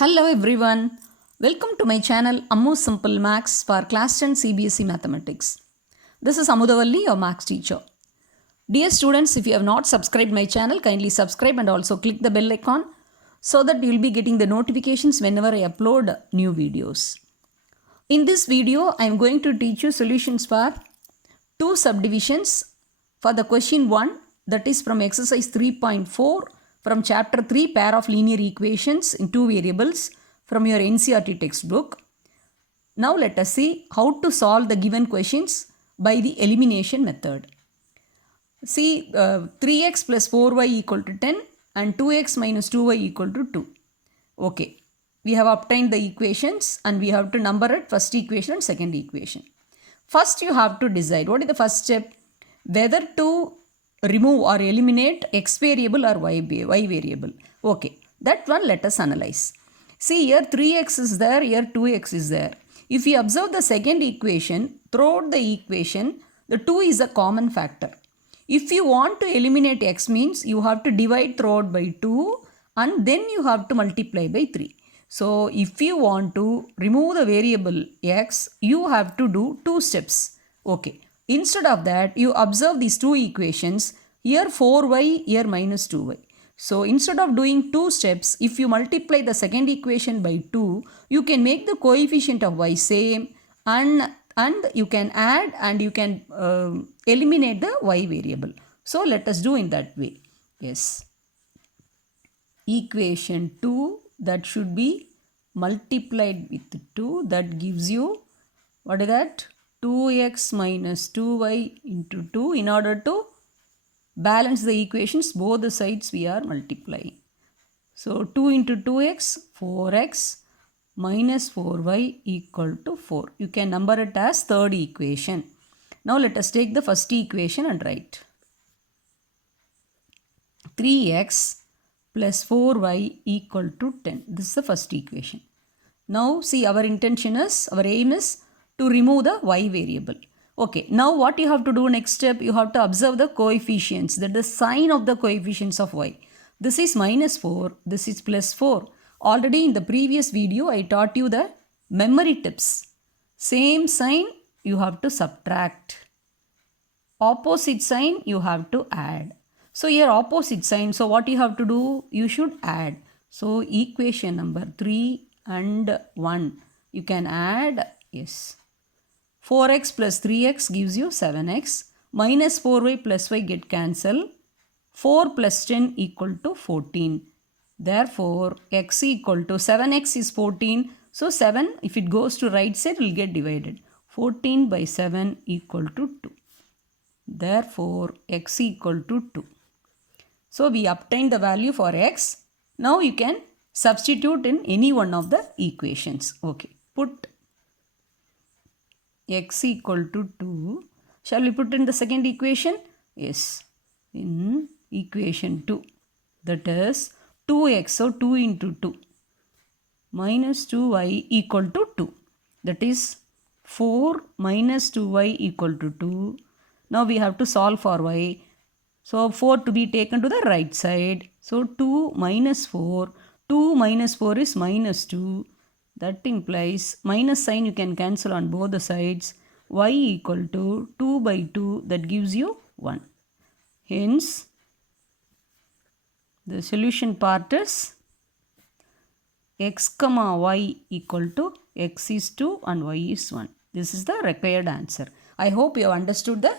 Hello everyone. Welcome to my channel Ammu Simple Maths for Class 10 CBSE Mathematics. This is Amudavalli, your Maths teacher. Dear students, if you have not subscribed my channel, kindly subscribe and also click the bell icon so that you will be getting the notifications whenever I upload new videos. In this video, I am going to teach you solutions for two subdivisions for the question 1, that is from exercise 3.4 from chapter 3 pair of linear equations in two variables from your NCERT textbook. Now let us see how to solve the given questions by the elimination method. See 3x plus 4y equal to 10 and 2x minus 2y equal to 2. Okay, we have obtained the equations and we have to number it first equation and second equation. First you have to decide what is the first step, whether to remove or eliminate x variable or y variable. Okay, that one let us analyze. See here 3x is there, here 2x is there. If you observe the second equation, throughout the equation, the 2 is a common factor. If you want to eliminate x means you have to divide throughout by 2 and then you have to multiply by 3. So if you want to remove the variable x, you have to do two steps. Okay. Instead of that, you observe these two equations, here 4y, here minus 2y. So instead of doing two steps, if you multiply the second equation by 2, you can make the coefficient of y same and you can add and you can eliminate the y variable. So let us do in that way. Yes. Equation 2, that should be multiplied with 2, that gives you, what is that? 2x minus 2y into 2. In order to balance the equations, both the sides we are multiplying. So 2 into 2x, 4x minus 4y equal to 4. You can number it as third equation. Now let us take the first equation and write 3x plus 4y equal to 10. This is the first equation. Now see, our intention is, our aim is to remove the y variable. Okay, now what you have to do next step, you have to observe the coefficients, that the sign of the coefficients of y. This is minus 4, this is plus 4. Already in the previous video, I taught you the memory tips. Same sign you have to subtract. Opposite sign you have to add. So here opposite sign, so what you have to do, you should add. So equation number 3 and 1, you can add, yes. 4x plus 3x gives you 7x. Minus 4y plus y get cancelled. 4 plus 10 equal to 14. Therefore, x equal to 7x is 14. So 7, if it goes to right side, will get divided. 14 by 7 equal to 2. Therefore, x equal to 2. So we obtained the value for x. Now you can substitute in any one of the equations. Okay, put x equal to 2. Shall we put in the second equation? Yes, in equation 2. That is 2x, so 2 into 2 minus 2y equal to 2. That is 4 minus 2y equal to 2. Now we have to solve for y. So 4 to be taken to the right side. So 2 minus 4. 2 minus 4 is minus 2. That implies minus sign you can cancel on both the sides. Y equal to 2 by 2, that gives you 1. Hence, the solution part is x comma y equal to x is 2 and y is 1. This is the required answer. I hope you have understood the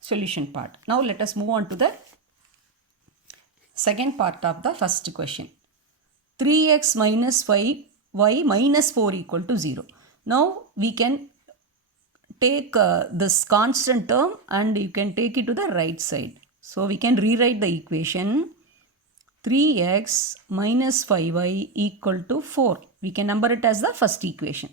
solution part. Now let us move on to the second part of the first question. 3x minus y minus 4 equal to 0. Now we can take this constant term and you can take it to the right side. So we can rewrite the equation 3x minus 5y equal to 4. We can number it as the first equation.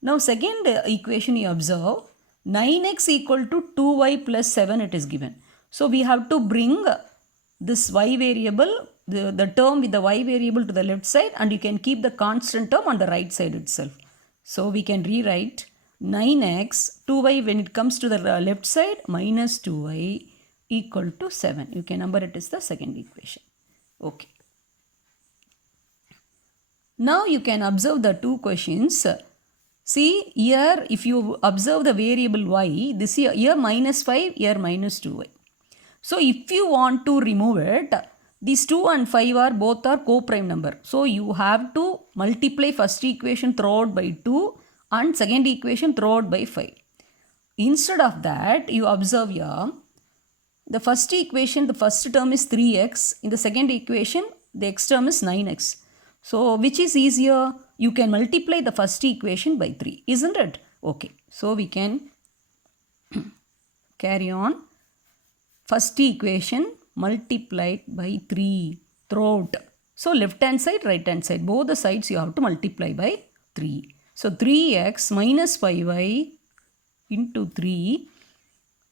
Now second equation you observe 9x equal to 2y plus 7 it is given. So we have to bring this y variable, the term with the y variable to the left side and you can keep the constant term on the right side itself. So we can rewrite 9x, 2y when it comes to the left side minus 2y equal to 7. You can number it as the second equation. Okay. Now you can observe the two questions. See here, if you observe the variable y, this here minus 5, here minus 2y. So if you want to remove it, these 2 and 5 are both are co-prime number. So you have to multiply first equation throughout by 2 and second equation throughout by 5. Instead of that, you observe here, the first equation, the first term is 3x. In the second equation, the x term is 9x. So which is easier? You can multiply the first equation by 3, isn't it? Okay, so we can carry on. First equation multiplied by 3 throughout. So left hand side, right hand side, both the sides you have to multiply by 3. So 3x minus 5y into 3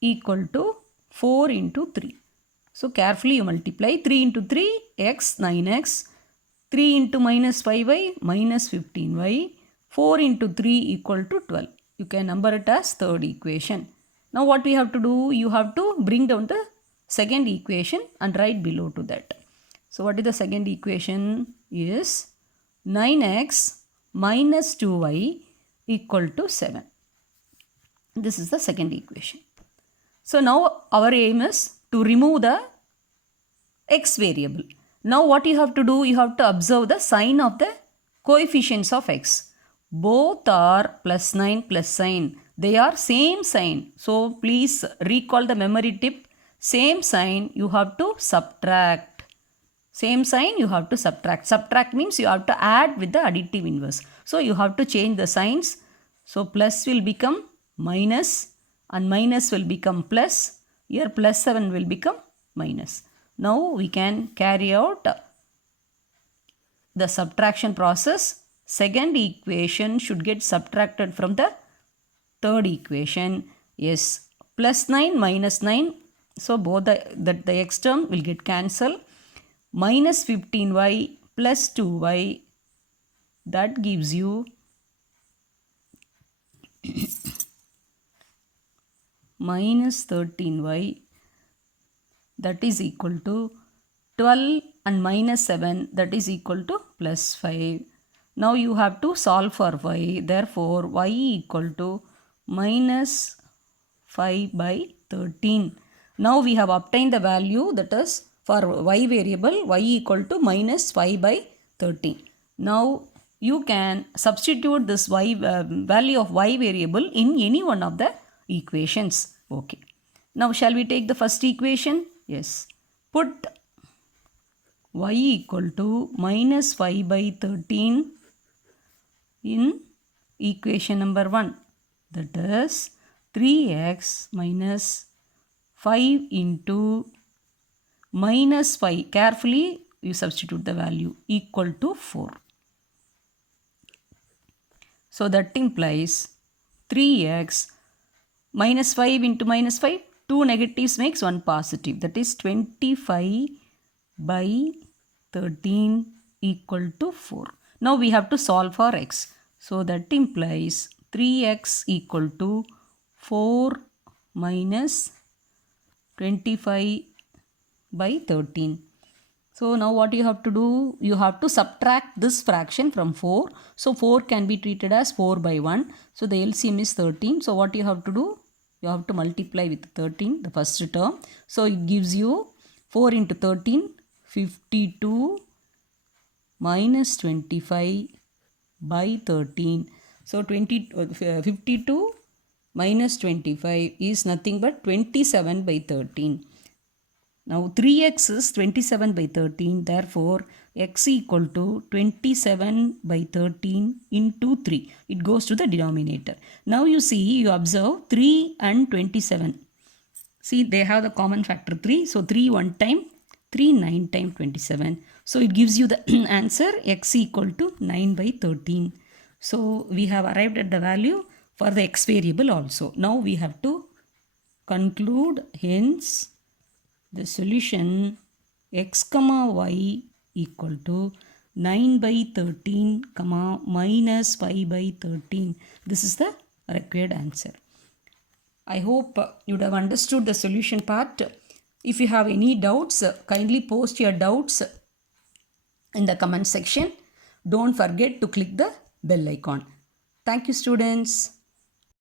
equal to 4 into 3. So carefully you multiply 3 into 3, x 9x, 3 into minus 5y minus 15y, 4 into 3 equal to 12. You can number it as third equation. Now what we have to do, you have to bring down the second equation and write below to that. So what is the second equation is 9x minus 2y equal to 7. This is the second equation. So now our aim is to remove the x variable. Now what you have to do, you have to observe the sign of the coefficients of x. Both are plus 9 plus sign. They are same sign. So please recall the memory tip. Same sign you have to subtract. Same sign you have to subtract. Subtract means you have to add with the additive inverse. So you have to change the signs. So plus will become minus and minus will become plus. Here plus 7 will become minus. Now we can carry out the subtraction process. Second equation should get subtracted from the third equation. Yes, plus 9 minus 9. So both the x term will get cancelled. Minus 15y plus 2y, that gives you minus 13y, that is equal to 12, and minus 7, that is equal to plus 5. Now you have to solve for y. Therefore y equal to minus 5 by 13. Now we have obtained the value, that is for y variable, y equal to minus 5 by 13. Now you can substitute this y value of y variable in any one of the equations. Okay. Now shall we take the first equation? Yes. Put y equal to minus 5 by 13 in equation number 1. That is 3x minus 5 into minus 5. Carefully you substitute the value, equal to 4. So that implies 3x minus 5 into minus 5. 2 negatives makes 1 positive. That is 25 by 13 equal to 4. Now we have to solve for x. So that implies 3x equal to 4 minus 25 by 13. So now what you have to do, you have to subtract this fraction from 4. So 4 can be treated as 4 by 1. So the LCM is 13. So what you have to do, you have to multiply with 13, the first term. So it gives you 4 into 13, 52 minus 25 by 13. So 52 minus 25 is nothing but 27 by 13. Now 3x is 27 by 13. Therefore, x equal to 27 by 13 into 3. It goes to the denominator. Now you see, you observe 3 and 27. See, they have the common factor 3. So 3 one time, 3 9 times 27. So it gives you the answer x equal to 9 by 13. So we have arrived at the value for the x variable also. Now we have to conclude, hence the solution x comma y equal to 9 by 13 comma minus 5 by 13. This is the required answer. I hope you would have understood the solution part. If you have any doubts, kindly post your doubts in the comment section. don't forget to click the bell icon. Thank you, students.